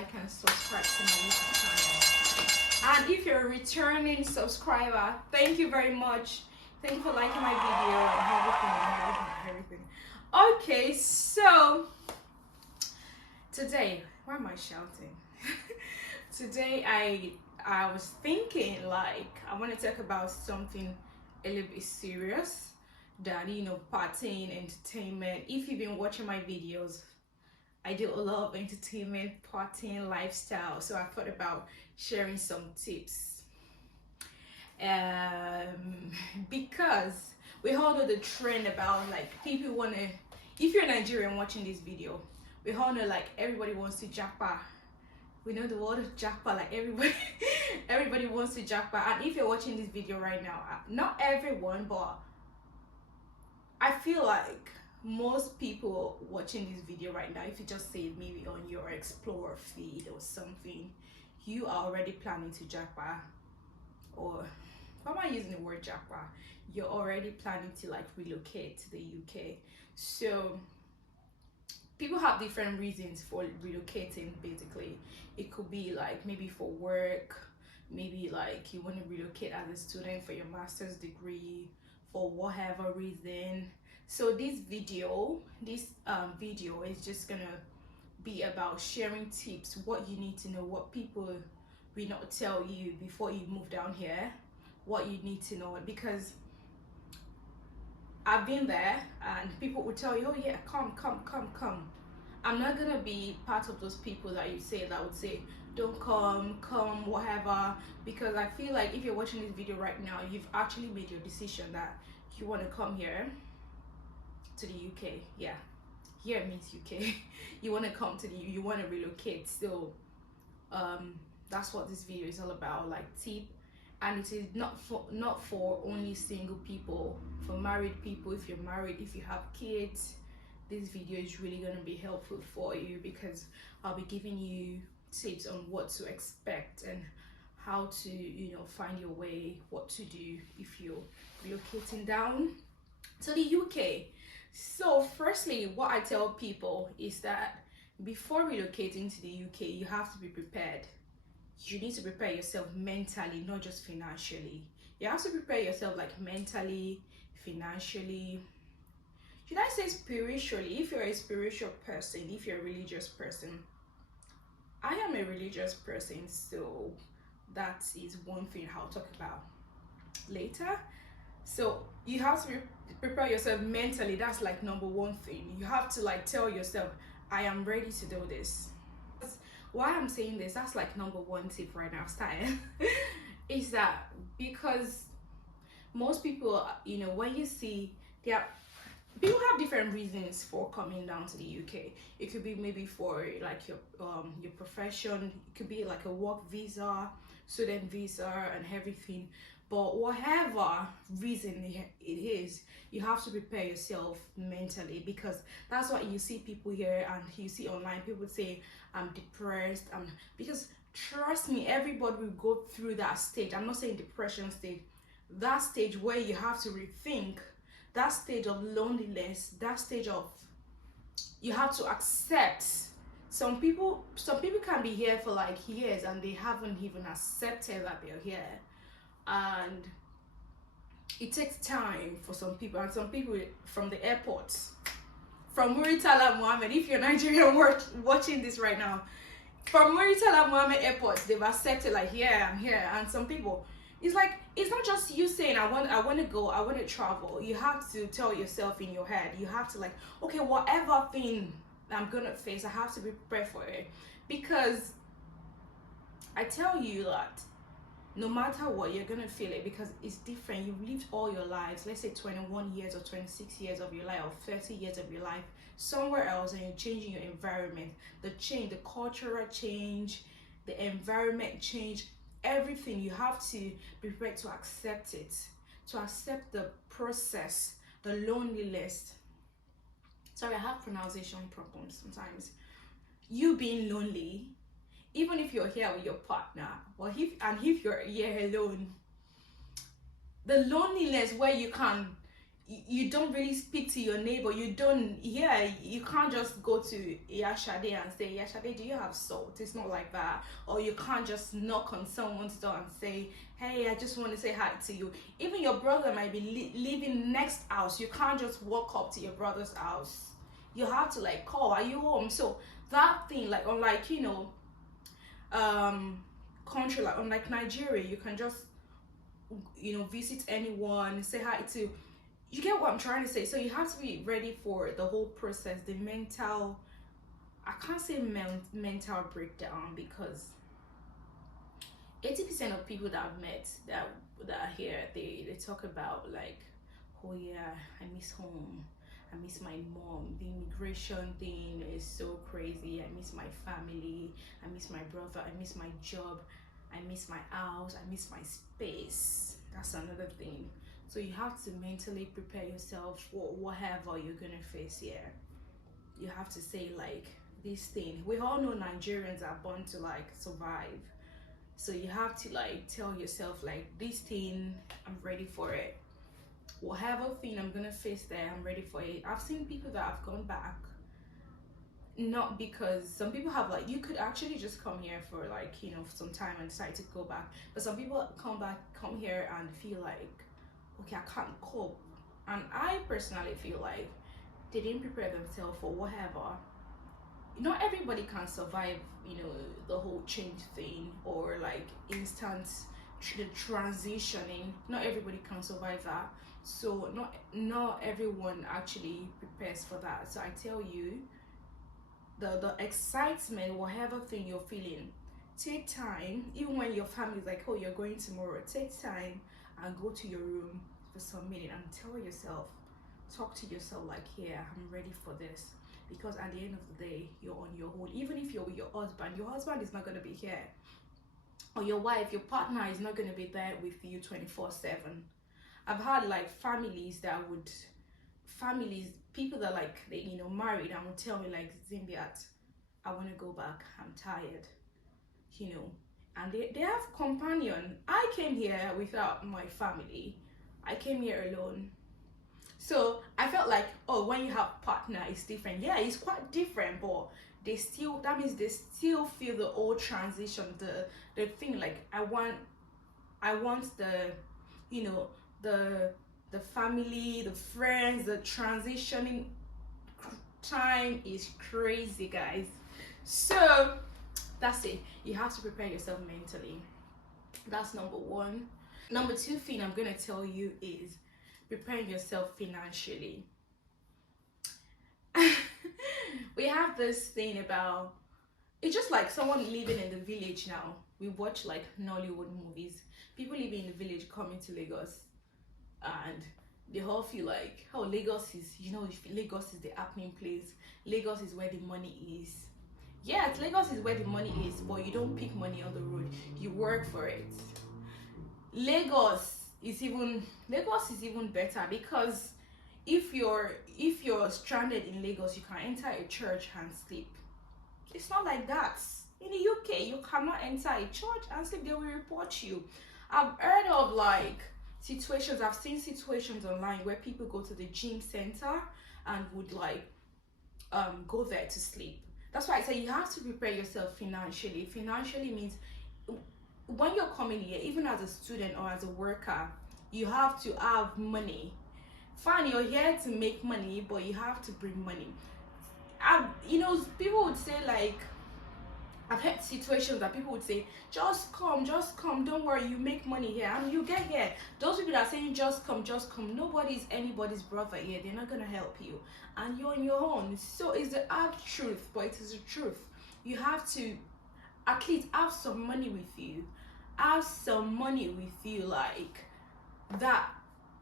like and subscribe to my YouTube channel. And if you're a returning subscriber, thank you very much. Thank you for liking my video and everything. Okay, so today, why am I shouting? Today I was thinking, like, I want to talk about something a little bit serious than, you know, partying, entertainment. If you've been watching my videos, I do a lot of entertainment, partying, lifestyle. So I thought about sharing some tips. Because we all know the trend about, like, people want to, if you're Nigerian watching this video, we all know, like, everybody wants to japa. We know the word of jackpot, like everybody wants to jackpot. And if you're watching this video right now, not everyone, but I feel like most people watching this video right now, if you just say maybe on your Explorer feed or something, you are already planning to jackpot. Or why am I using the word jackpot? You're already planning to, like, relocate to the UK. So people have different reasons for relocating. Basically, it could be like maybe for work, maybe like you want to relocate as a student for your master's degree, for whatever reason. So this video is just gonna be about sharing tips, what you need to know, what people will not tell you before you move down here, what you need to know. Because I've been there and people will tell you, oh yeah, come. I'm not gonna be part of those people that you say that would say don't come, whatever. Because I feel like if you're watching this video right now, you've actually made your decision that you want to come here to the UK. Yeah, here means UK. You want to come to you want to relocate. So that's what this video is all about, like tip. And it is not for only single people, for married people. If you're married, if you have kids, this video is really going to be helpful for you, because I'll be giving you tips on what to expect and how to, you know, find your way, what to do if you're relocating down to the UK. So firstly, what I tell people is that before relocating to the UK, you have to be prepared. You need to prepare yourself mentally, not just financially. You have to prepare yourself, like, mentally, financially. Should I say spiritually? If you're a spiritual person, if you're a religious person. I am a religious person, so that is one thing I'll talk about later. So you have to prepare yourself mentally. That's like number one thing. You have to, like, tell yourself, I am ready to do this. Why I'm saying this, that's like number one tip right now, starting is that because most people, you know, when you see people have different reasons for coming down to the UK. It could be maybe for, like, your profession. It could be like a work visa, student visa, and everything. But whatever reason it is, you have to prepare yourself mentally, because that's what you see people here and you see online. People say, I'm depressed. Because trust me, everybody will go through that stage. I'm not saying depression stage. That stage where you have to rethink, that stage of loneliness, that stage of you have to accept. Some people can be here for like years and they haven't even accepted that they're here. And it takes time for some people, and some people from the airport, from Muritala Mohammed, if you're Nigerian watching this right now, from Muritala Mohammed airport, they've accepted, like, yeah, I'm here. And some people, it's like, it's not just you saying I want to go, I want to travel. You have to tell yourself in your head, you have to, like, okay, whatever thing I'm gonna face, I have to be prepared for it. Because I tell you that no matter what, you're gonna feel it, because it's different. You've lived all your lives, let's say 21 years or 26 years of your life or 30 years of your life somewhere else, and you're changing your environment. The change, the cultural change, the environment change, everything. You have to be prepared to accept it, to accept the process, the loneliness. Sorry, I have pronunciation problems sometimes. You being lonely, even if you're here with your partner, or if you're here alone, the loneliness where you can you don't really speak to your neighbor. You don't, yeah, you can't just go to Yashade and say, Yashade, do you have salt? It's not like that. Or you can't just knock on someone's door and say, hey, I just want to say hi to you. Even your brother might be living next house. You can't just walk up to your brother's house. You have to like call, are you home? So that thing, like unlike, you know, country, like unlike Nigeria, you can just, you know, visit anyone, say hi to, you get what I'm trying to say. So you have to be ready for the whole process, the mental, I can't say mental breakdown, because 80% of people that I've met that are here, they talk about like, oh yeah, I miss home, I miss my mom, the immigration thing is so crazy, I miss my family, I miss my brother, I miss my job, I miss my house, I miss my space. That's another thing. So you have to mentally prepare yourself for whatever you're gonna face here. You have to say like, this thing, we all know Nigerians are born to like survive. So you have to like tell yourself like, this thing, I'm ready for it. Whatever thing I'm gonna face there, I'm ready for it. I've seen people that have gone back, not because some people have like, you could actually just come here for like, you know, some time and decide to go back, but some people come here and feel like, okay, I can't cope. And I personally feel like they didn't prepare themselves for whatever. Not everybody can survive, you know, the whole change thing, or like instant the transitioning. Not everybody can survive that. So not everyone actually prepares for that. So I tell you, the excitement, whatever thing you're feeling, take time. Even when your family's like, oh, you're going tomorrow, take time and go to your room for some minute and tell yourself, talk to yourself like, yeah, I'm ready for this. Because at the end of the day, you're on your own. Even if you're with your husband is not going to be here, or your wife, your partner is not going to be there with you 24/7. I've had like people that like, they, you know, married and would tell me like, Zimbiat, I want to go back, I'm tired, you know. And they have companion. I came here without my family, I came here alone. So I felt like, oh, when you have partner, it's different. Yeah, it's quite different, but that means they still feel the old transition, the thing like, I want the, you know, the family, the friends, the transitioning time is crazy, guys. So that's it. You have to prepare yourself mentally. That's number one. Number two thing I'm gonna tell you is preparing yourself financially. We have this thing about, it's just like someone living in the village now. We watch like Nollywood movies. People living in the village coming to Lagos, and they all feel like, oh, Lagos is, you know, Lagos is the happening place. Lagos is where the money is. Yes, Lagos is where the money is, but you don't pick money on the road. You work for it. Lagos Lagos is even better, because if you're stranded in Lagos, you can enter a church and sleep. It's not like that. In the UK, you cannot enter a church and sleep. They will report you. I've heard of like situations, I've seen situations online where people go to the gym center and would like go there to sleep. That's why I say you have to prepare yourself financially. Financially means when you're coming here, even as a student or as a worker, you have to have money. Fine, you're here to make money, but you have to bring money. You know, people would say like, I've had situations that people would say, just come, don't worry, you make money here and you get here. Those people that are saying just come, nobody's anybody's brother here. They're not gonna help you, and you're on your own. So it's the hard truth, but it is the truth. You have to at least have some money with you. Have some money with you, like that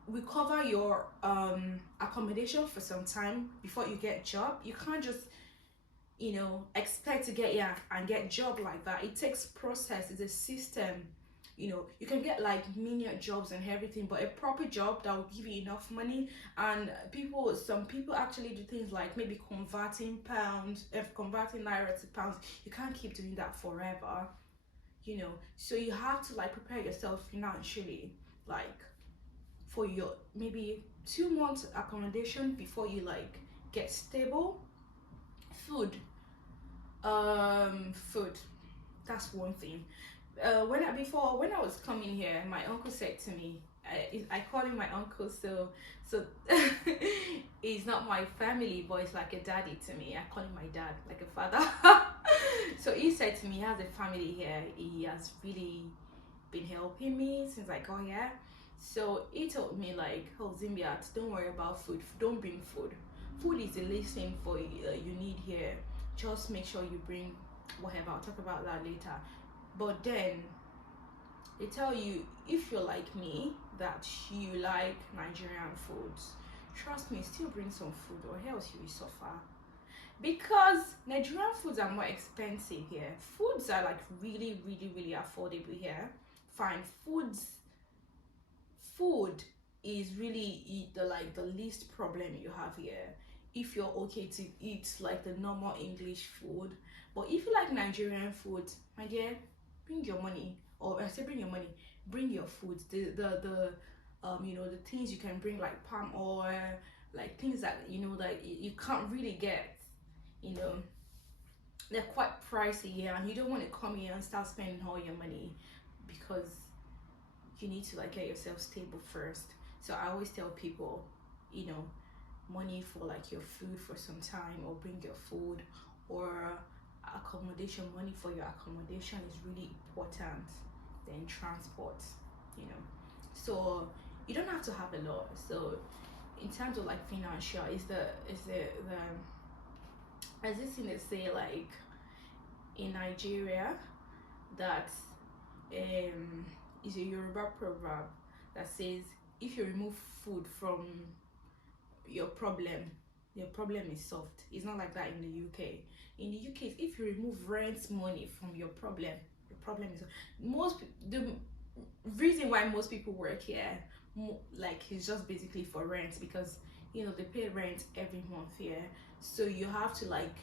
we cover your accommodation for some time before you get a job. You can't just, you know, expect to get here and get job like that. It takes process, it's a system. You know, you can get like menial jobs and everything, but a proper job that will give you enough money. And some people actually do things like maybe converting naira to pounds. You can't keep doing that forever, you know. So you have to like prepare yourself financially, like for your maybe 2 months accommodation before you like get stable. Food, food, that's one thing. When I was coming here, my uncle said to me, I call him my uncle, so he's not my family, but it's like a daddy to me. I call him my dad, like a father. So he said to me, he has a family here. He has really been helping me since I got here. So he told me like, oh Zimbiat, don't worry about food. Don't bring food. Food is the least thing for you need here. Just make sure you bring whatever. I'll talk about that later. But then they tell you, if you're like me, that you like Nigerian foods, trust me, still bring some food or else you will suffer. Because Nigerian foods are more expensive here. Foods are like really, really, really affordable here. Fine, food is really the least problem you have here. If you're okay to eat like the normal English food, but if you like Nigerian food, my dear, bring your money. Or I say bring your money, bring your food. The the things you can bring, like palm oil, like things that that you can't really get. They're quite pricey here, and you don't want to come here and start spending all your money, because you need to like get yourself stable first. So I always tell people, money for like your food for some time, or bring your food, or accommodation. Money for your accommodation is really important. Then transport, so you don't have to have a lot. So in terms of like financial, is the as this thing they say, like in Nigeria, that is a Yoruba proverb that says, if you remove food from your problem is solved. It's not like that in the UK. In the UK, if you remove rent money from your problem is the reason why most people work here, like, it's just basically for rent, because they pay rent every month here. So you have to like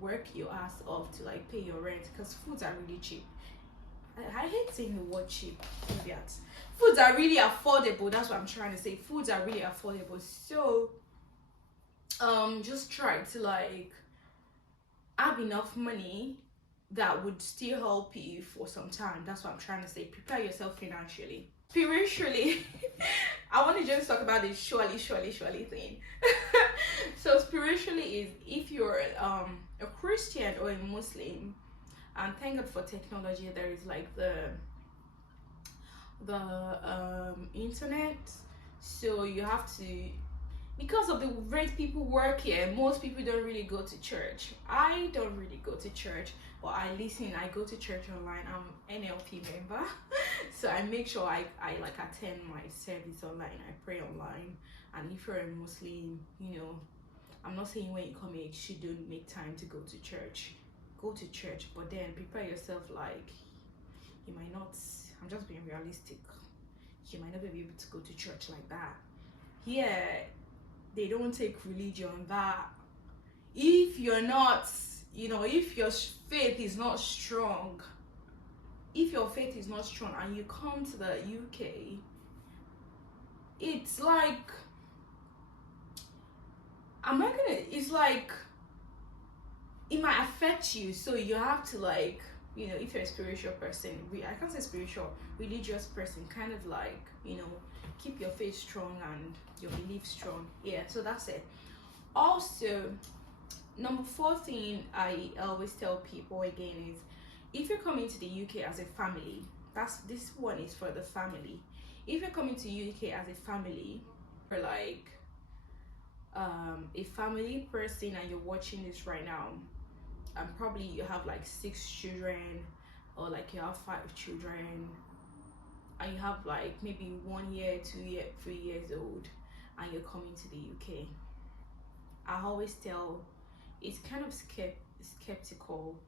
work your ass off to like pay your rent, because foods are really cheap. I hate saying the word cheap. Foods are really affordable. That's what I'm trying to say. Foods are really affordable. So just try to like have enough money that would still help you for some time. That's what I'm trying to say. Prepare yourself financially. Spiritually, I want to just talk about this surely thing. So spiritually is, if you're a Christian or a Muslim, and thank God for technology, there is like the internet. So you have to, because of the rate people work here, most people don't really go to church. I don't really go to church, but I listen. I go to church online. I'm NLP member. So I make sure I like attend my service online. I pray online. And if you're a Muslim, I'm not saying when you come here you shouldn't make time to go to church. Go to church, but then prepare yourself, like, you might not, I'm just being realistic, you might not be able to go to church like that. Here, they don't take religion that, if you're not, if your faith is not strong, and you come to the UK, it's like, it's like, it might affect you. So you have to like, if you're a spiritual person, I can't say spiritual, religious person, kind of like, keep your faith strong and your belief strong. Yeah, so that's it. Also, number 4 thing I always tell people again is, if you're coming to the UK as a family, this one is for the family. If you're coming to UK as a family, or like a family person, and you're watching this right now, and probably you have like 6 children, or like you have 5 children, and you have like maybe 1 year, 2 year, 3 years old, and you're coming to the UK, I always tell, it's kind of skeptical,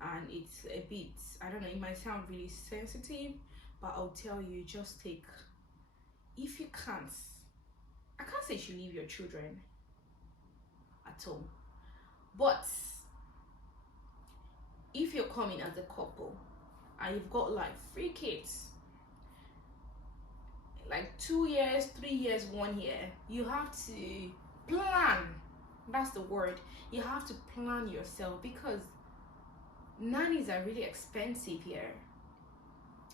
and it's a bit, I don't know, it might sound really sensitive, but I'll tell you, just take, if you can't, I can't say you should leave your children at all, but if you're coming as a couple and you've got like 3 kids, like 2 years, 3 years, 1 year. You have to plan. That's the word. You have to plan yourself, because nannies are really expensive here.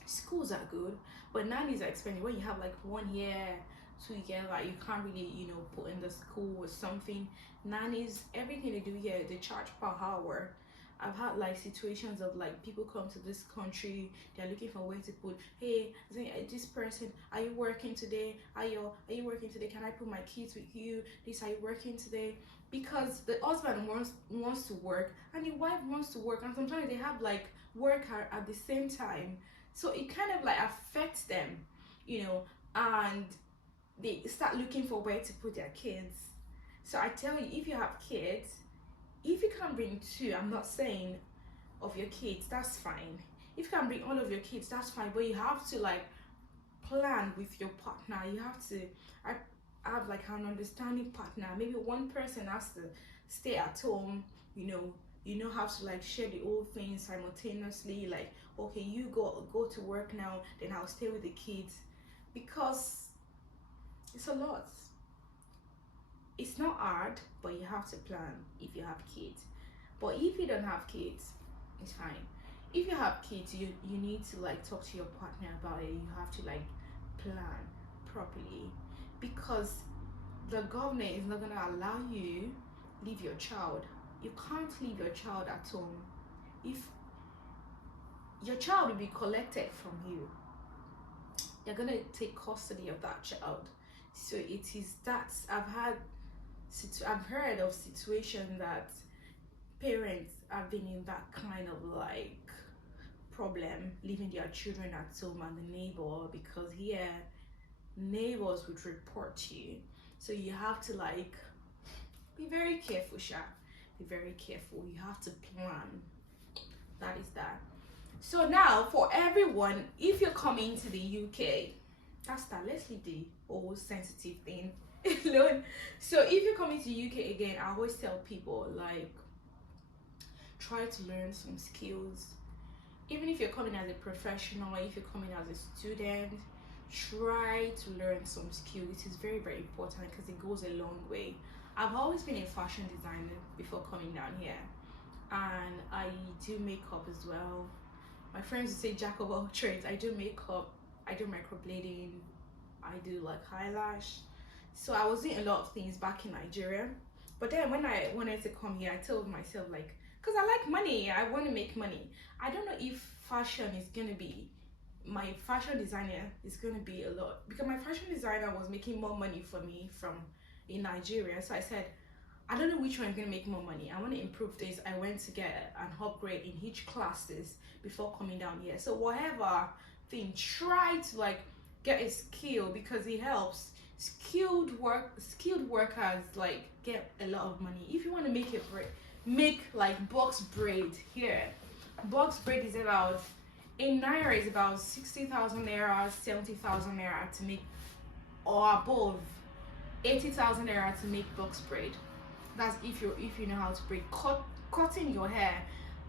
Schools are good, but nannies are expensive. When you have like 1 year, 2 year, like you can't really, put in the school or something. Nannies, everything they do here, they charge per hour. I've had like situations of like people come to this country, they're looking for where to put, hey, this person, are you working today? Are you working today? Can I put my kids with you? This, are you working today? Because the husband wants to work and the wife wants to work, and sometimes they have like work at the same time. So it kind of like affects them, and they start looking for where to put their kids. So I tell you, if you have kids, if you can bring two, I'm not saying of your kids, that's fine. If you can bring all of your kids, that's fine. But you have to like plan with your partner. You have to have like an understanding partner. Maybe one person has to stay at home, how to like share the whole thing simultaneously. Like, okay, you go to work now, then I'll stay with the kids, because it's a lot. It's not hard, but you have to plan if you have kids. But if you don't have kids, it's fine. If you have kids, you need to like talk to your partner about it. You have to like plan properly, because the government is not gonna allow you leave your child. You can't leave your child at home. If your child will be collected from you, they're gonna take custody of that child. So it is that I've heard of situations that parents have been in that kind of like problem, leaving their children at home and the neighbor, because here neighbors would report you. So you have to like be very careful, be very careful. You have to plan. That is that. So now for everyone, if you're coming to the UK, let's leave the whole sensitive thing alone. So if you're coming to UK again, I always tell people like try to learn some skills. Even if you're coming as a professional, if you're coming as a student, try to learn some skills. It is very, very important, because it goes a long way. I've always been a fashion designer before coming down here, and I do makeup as well. My friends would say jack of all trades. I do makeup, I do microblading, I do like eyelash. So I was doing a lot of things back in Nigeria, but then when I wanted to come here, I told myself like, because I like money, I want to make money. I don't know if fashion is gonna be, my fashion designer is gonna be a lot, because my fashion designer was making more money for me from in Nigeria. So I said, I don't know which one is gonna make more money. I want to improve this. I went to get an upgrade in each classes before coming down here. So whatever thing, try to like get a skill, because it helps. Skilled workers like get a lot of money. If you want to make like box braid here, box braid is about in naira is about 60,000 naira, 70,000 naira to make, or above 80,000 naira to make box braid. That's if you know how to braid. Cutting your hair.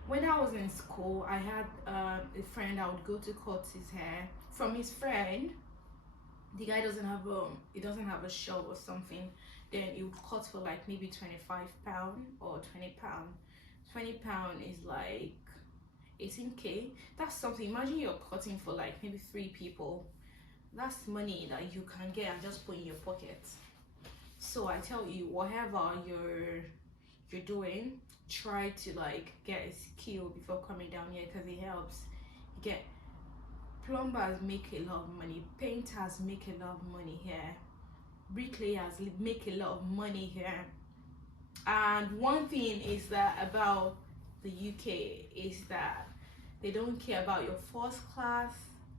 When I was in school, I had a friend I would go to cut his hair from his friend. The guy doesn't have a shop or something. Then he would cut for like maybe £25 or £20. £20 is like 18k. That's something. Imagine you're cutting for like maybe 3 people. That's money that you can get and just put in your pocket. So I tell you, whatever you're doing, try to like get a skill before coming down here, because it helps. You get plumbers make a lot of money, painters make a lot of money here, bricklayers make a lot of money here. And one thing is that about the UK is that they don't care about your first class.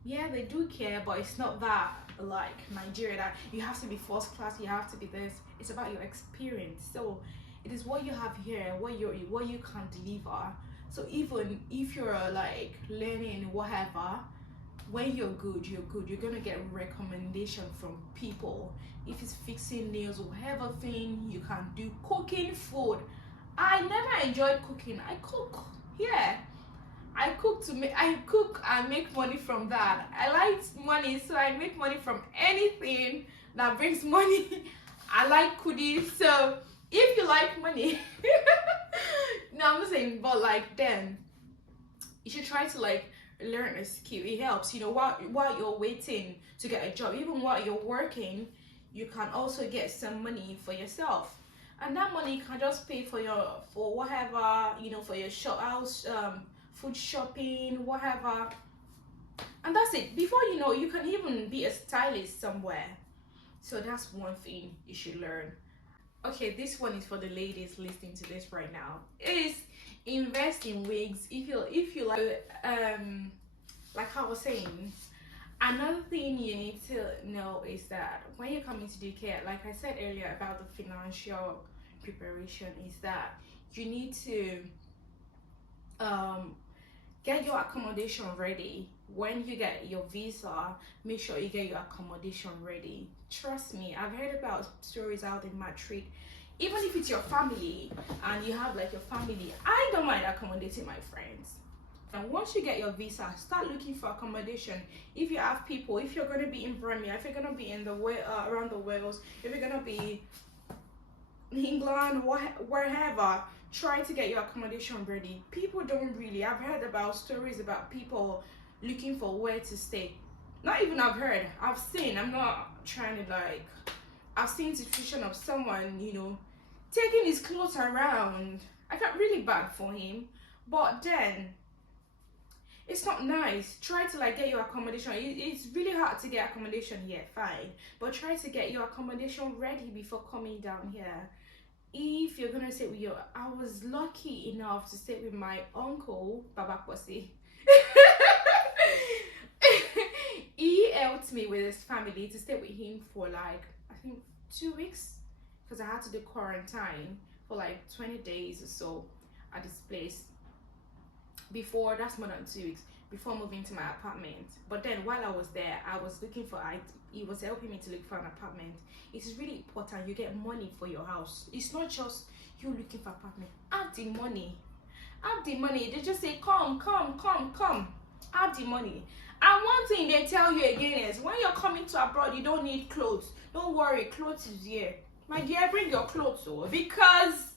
Yeah, they do care, but it's not that like Nigeria that you have to be first class, you have to be this. It's about your experience. So it is what you have here, what you can deliver. So even if you're like learning whatever, when you're good, you're gonna get recommendation from people. If it's fixing nails or whatever thing you can do, cooking food. I never enjoyed cooking. I cook, yeah. I cook and make money from that. I like money, so I make money from anything that brings money. I like goodies, so if you like money, no, I'm not saying, but like then you should try to like learn a skill. It helps, you know, while you're waiting to get a job, even while you're working, you can also get some money for yourself, and that money can just pay for whatever, you know, for your shop house, food shopping, whatever, and that's it. Before you know, you can even be a stylist somewhere. So that's one thing you should learn. Okay, this one is for the ladies listening to this right now. Is invest in wigs. If you like I was saying, another thing you need to know is that when you're coming to the UK, like I said earlier about the financial preparation, is that you need to get your accommodation ready. When you get your visa, make sure you get your accommodation ready. Trust me, I've heard about stories out in Madrid. Even if it's your family and you have like your family, I don't mind accommodating my friends. And once you get your visa, start looking for accommodation. If you have people, if you're going to be in Birmingham, if you're going to be in the around the Wales, if you're going to be in England, wherever, try to get your accommodation ready. People don't really, I've heard about stories about people looking for where to stay. Not even I've heard, I've seen. I'm not trying to like, I've seen situation of someone, you know, taking his clothes around. I felt really bad for him, but then it's not nice. Try to like get your accommodation. It's really hard to get accommodation here, fine, but try to get your accommodation ready before coming down here. If you're gonna stay with your, I was lucky enough to stay with my uncle Baba Kwasi. He helped me with his family to stay with him for like I think 2 weeks, because I had to do quarantine for like 20 days or so at this place. Before, that's more than 2 weeks before moving to my apartment. But then while I was there, I was looking for, he was helping me to look for an apartment. It is really important you get money for your house. It's not just you looking for apartment. Have the money. Have the money. They just say come, come, come, come. Have the money. And one thing they tell you again is when you're coming to abroad, you don't need clothes. Don't worry, clothes is here. My dear, bring your clothes over, because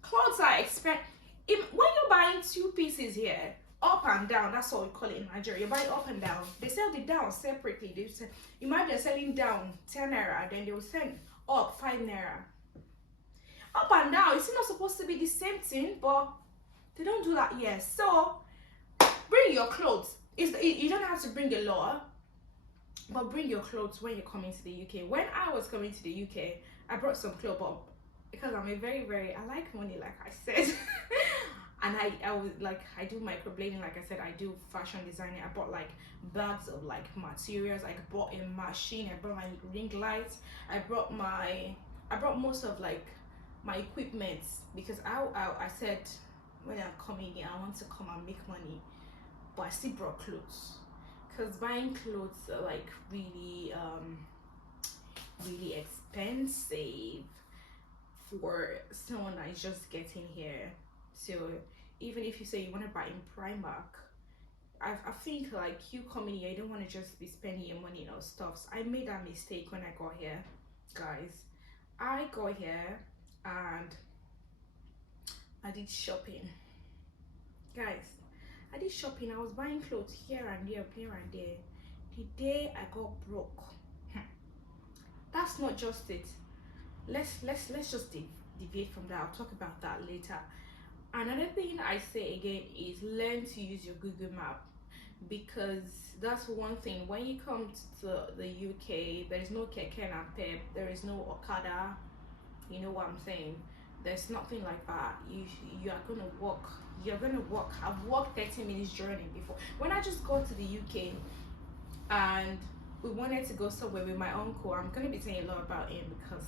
clothes are expensive. When you're buying 2 pieces here, up and down, that's what we call it in Nigeria. You buy up and down. They sell the down separately. They say, imagine they're selling down 10 naira, then they will sell up 5 naira. Up and down, it's not supposed to be the same thing, but they don't do that here. So bring your clothes. You don't have to bring a lot, but bring your clothes when you're coming to the UK. When I was coming to the UK, I brought some clothes, but because I'm a I like money, like I said. And I was like, I do microblading, like I said, I do fashion designing. I bought like bags of like materials. I bought a machine. I brought my ring lights. I brought most of like my equipment, because I said when I'm coming here, I want to come and make money, but I still brought clothes, because buying clothes are like really really expensive for someone that is just getting here. So even if you say you want to buy in Primark, I think like you coming here, you don't want to just be spending your money on stuffs. I made that mistake when I got here, guys. I got here and I did shopping, guys. I did shopping. I was buying clothes here and there, here and there. The day I got broke, that's not just it. Let's just deviate from that. I'll talk about that later. Another thing I say again is learn to use your Google Map, because that's one thing. When you come to the UK, there is no keke and pep, there is no Okada. You know what I'm saying? There's nothing like that. You are gonna walk. You're gonna walk. I've walked 30 minutes journey before. When I just got to the UK and we wanted to go somewhere with my uncle, I'm gonna be saying a lot about him because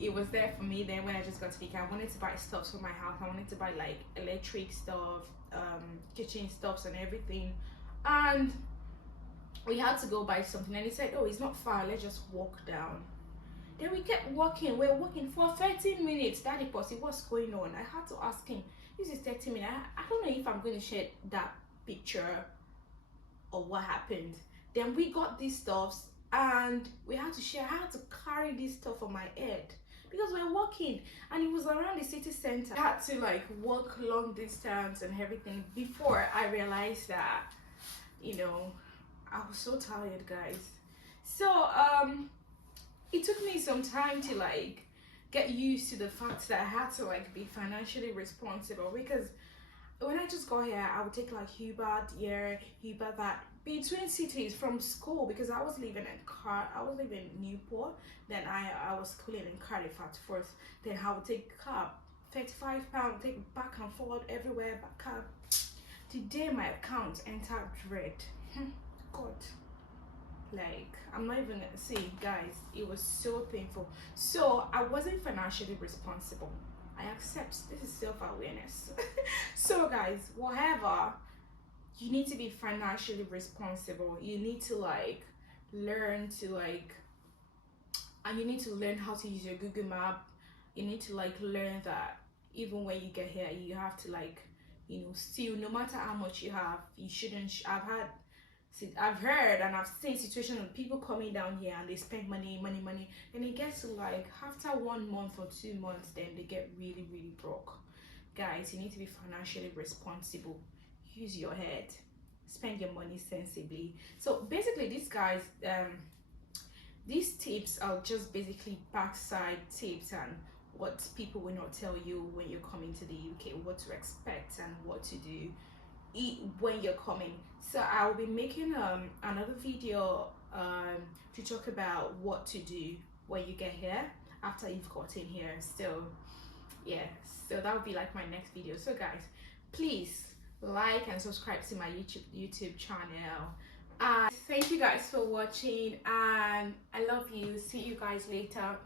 it was there for me. Then when I just got to the UK, I wanted to buy stuff for my house. I wanted to buy like electric stuff, kitchen stuffs and everything, and we had to go buy something, and he said, oh, it's not far, let's just walk down. Then we kept walking. We're walking for 13 minutes. Daddy Posse, what's going on? I had to ask him. This is 30 minutes. I don't know if I'm going to share that picture or what happened. Then we got these stuffs and we had to share. I had to carry this stuff on my head because we're walking and it was around the city center. I had to like walk long distance and everything before I realized that, you know, I was so tired, guys. So it took me some time to like get used to the fact that I had to like be financially responsible, because when I just got here, I would take like Uber here, Uber that, between cities from school, because I was living in Newport, then I was schooling in Cardiff at first. Then I would take cab, £35, take back and forward everywhere, back up. Today my account entered red. God. Like, I'm not even see, guys, it was so painful. So I wasn't financially responsible. I accept, this is self-awareness. So guys, whatever, you need to be financially responsible. You need to like learn to like, and you need to learn how to use your Google Map. You need to like learn that even when you get here, you have to like, you know, still, no matter how much you have, you shouldn't I've heard and I've seen situations of people coming down here and they spend money, and it gets to like after 1 month or 2 months, then they get really broke. Guys, you need to be financially responsible. Use your head, spend your money sensibly. So basically, these guys, these tips are just basically backside tips and what people will not tell you when you're coming to the UK, what to expect and what to do when you're coming. So I'll be making another video to talk about what to do when you get here after you've gotten here. So yeah, so that would be like my next video. So guys, please like and subscribe to my YouTube channel. Thank you guys for watching and I love you. See you guys later.